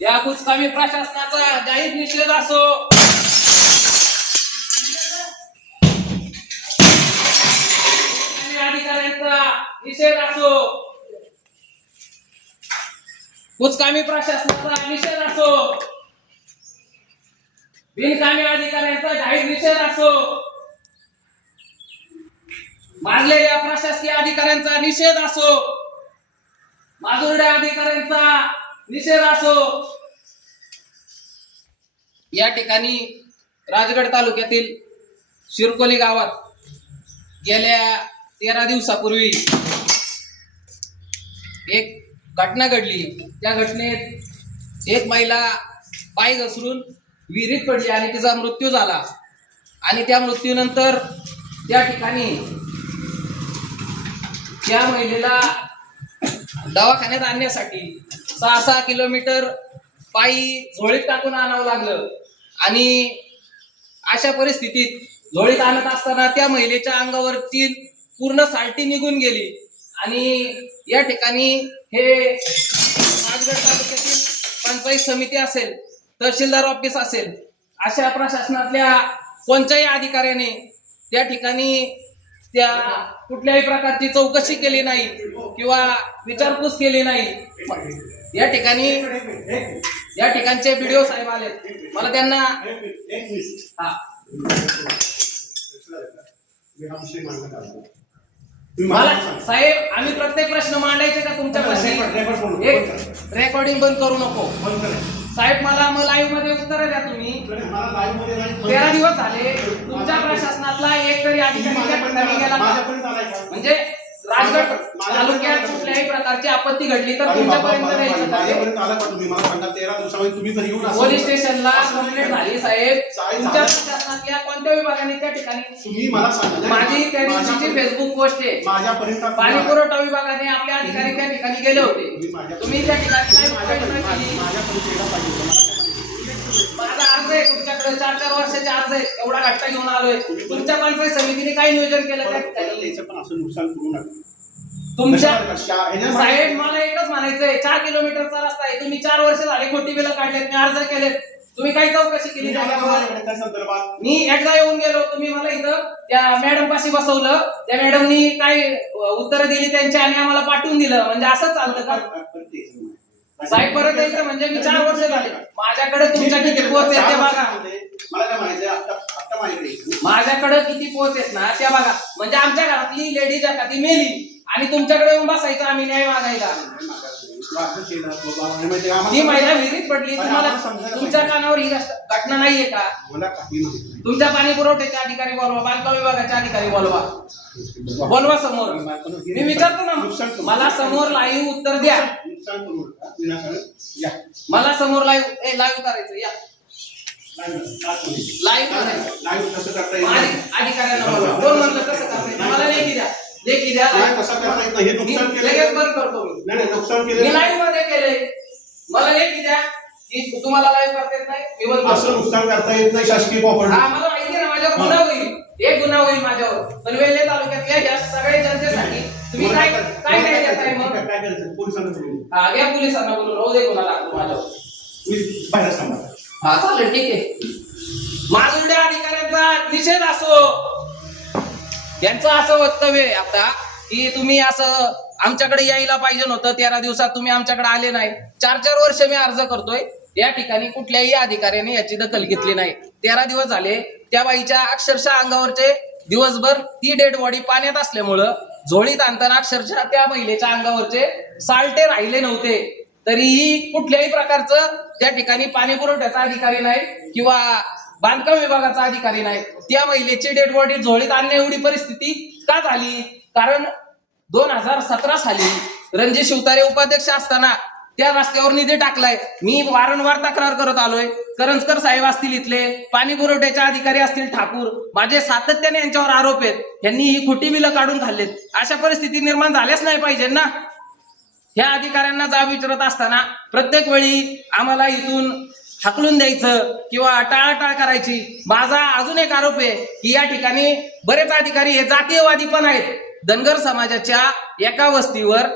या कुचकामी प्रशासनाचा जाहीर निषेध असो, अधिकाऱ्यांचा निषेध असो, कुचकामी प्रशासनाचा निषेध असो, बिनकामी अधिकाऱ्यांचा जाहीर निषेध असो, माजलेल्या प्रशासकीय अधिकाऱ्यांचा निषेध असो, माजुरड्या अधिकाऱ्यांचा निषेध असो, या ठिकाणी राजगड तालुक्यातील शिरकोली गावात गेल्या 13 दिवसापूर्वी एक घटना घडली। त्या घटनेत एक महिला पाय घसरून विहिरीत पडली आणि तिचा मृत्यू झाला। आणि त्या मृत्यूनंतर त्या ठिकाणी त्या महिलेला दवाखान्यात आणण्यासाठी 6-6 किलोमीटर पायी झोळीत टाकून आणावं लागलं। आणि अशा परिस्थितीत झोळीत आणत असताना त्या महिलेच्या अंगावरची पूर्ण साल्टी निघून गेली। आणि या ठिकाणी हे राजगड तालुक्यातील पंचायत समिती असेल, तहसीलदार ऑफिस असेल, अशा प्रशासनातल्या कोणत्याही अधिकाऱ्याने त्या ठिकाणी त्या कुठल्याही प्रकारची चौकशी केली नाही किंवा विचारपूस केली नाही। या ठिकाणचे बीडीओ साहेब आले, मला त्यांना साहेब आम्ही प्रत्येक प्रश्न मांडायचे का तुमच्या रेकॉर्डिंग बंद करू नको साहेब। मला लाईव्ह मध्ये उत्तर द्या तुम्ही। 13 दिवस झाले तुमच्या प्रशासनातला एक तरी अधिकारी गेला म्हणजे राजगड तालुक्यात कुठल्याही प्रकारची आपत्ती घडली तर तुमच्यापर्यंत पोलीस स्टेशनला कंप्लेंट झाली साहेब। तुमच्या प्रशासनातल्या कोणत्या विभागाने त्या ठिकाणी माझी त्या दिवशीची फेसबुक पोस्ट आहे, पाणी पुरवठा विभागाने आपले अधिकारी त्या ठिकाणी गेले होते, तुम्ही त्या ठिकाणी काय माझा अर्ज आहे तुमच्याकडे 4-4 वर्षाचे अर्ज आहे, एवढा घट्टा घेऊन आलोय। तुमच्या पंचायत समितीने काय नियोजन केलं त्या ठिकाणी? तुमच्या साहेब मला एकच म्हणायचंय, 4 किलोमीटरचा रस्ता आहे, तुम्ही 4 वर्ष झाले खोटी बिलं काढलेत, मी अर्ज केलेत, तुम्ही काही चौकशी केली? मी एकदा येऊन गेलो, तुम्ही मला इथं त्या मॅडम पाशी बसवलं, त्या मॅडमनी काय उत्तर दिली त्यांची आणि आम्हाला पाठवून दिलं, म्हणजे असं चालतं का साहेब? परत यायचं म्हणजे मी 4 वर्ष झाले, माझ्याकडे तुमच्या किती पोच आहेत ते बघा, माझ्याकडे किती पोच आहेत ना त्या बघा। म्हणजे आमच्या घरातली लेडीज एखादी मेली आणि तुमच्याकडे येऊन बसायचं आम्ही न्याय मागायला। ती महिला विहिरीत पडली, तुम्हाला तुमच्या कानावर ही घटना नाहीये का? तुमच्या पाणी पुरवठ्याचे अधिकारी बोलवा, बांधकाम विभागाचे अधिकारी बोलवा समोर। मी विचारतो ना, मला समोर लाईव्ह उत्तर द्या, मला समोर लाईव्ह करायचं, या लाईव्ह करायचं अधिकाऱ्यांना बोलवा। कोण म्हणलं कसं करता मला लेखी द्या, लेखी द्या, लगेच बंद करतो मी लाईव्ह मध्ये केलंय, मला लेखी द्या की तुम्हाला लाईव्ह करता येत नाही, मी बंद असं नुकसान करता येत नाही शासकीय प्रॉपर्टी। हा मला माहिती आहे, माझ्यावर गुन्हा होईल, एक गुन्हा होईल माझ्यावर, पण वेल्हे तालुक्यातल्या या सगळ्या जनतेसाठी तुम्ही काय नाही देताय? मग काय करायचं? पोलिसांना हा या पोलिसांना बोलून राहू दे, गुन्हा लागतो माझ्यावर, बाहेर सांगा। हा चालेल, ठीक आहे। माजुरड्या अधिकाऱ्यांचा निषेध असो, यांचं असं वक्तव्य आहे आता की तुम्ही असं आमच्याकडे यायला पाहिजे नव्हतं, 13 दिवसात तुम्ही आमच्याकडे आले नाही। 4-4 वर्ष मी अर्ज करतोय, या ठिकाणी कुठल्याही अधिकाऱ्याने याची दखल घेतली नाही। 13 दिवस झाले, त्या बाईच्या अक्षरशः अंगावरचे दिवसभर ती डेड बॉडी पाण्यात असल्यामुळं झोळीत आणताना अक्षरशः त्या महिलेच्या अंगावरचे साल्टे राहिले नव्हते, तरीही कुठल्याही प्रकारचं त्या ठिकाणी पाणी पुरवठ्याचा अधिकारी नाही किंवा बांधकाम विभागाचा अधिकारी नाही। त्या महिलेची डेड बॉडी झोळीत आणण्या एवढी परिस्थिती का झाली? कारण 2017 साली रणजित शिवतारे उपाध्यक्ष असताना त्या रस्त्यावर निधी टाकलाय। मी वारंवार तक्रार करत आलोय, करंजकर साहेब असतील इथले, पाणी पुरवठ्याचे अधिकारी असतील ठाकूर, माझे सातत्याने यांच्यावर आरोप आहेत, यांनी ही खोटी बिलं काढून खाल्लेत। अशा परिस्थिती निर्माण झाल्याच नाही पाहिजे ना। ह्या अधिकाऱ्यांना जाब विचारत असताना प्रत्येक वेळी आम्हाला इथून हाकलून द्यायचं किंवा टाळाटाळ करायची. माझा अजून एक आरोप आहे की या ठिकाणी बरेच अधिकारी हे जातीयवादी पण आहेत. धनगर समाजाच्या एका वस्तीवर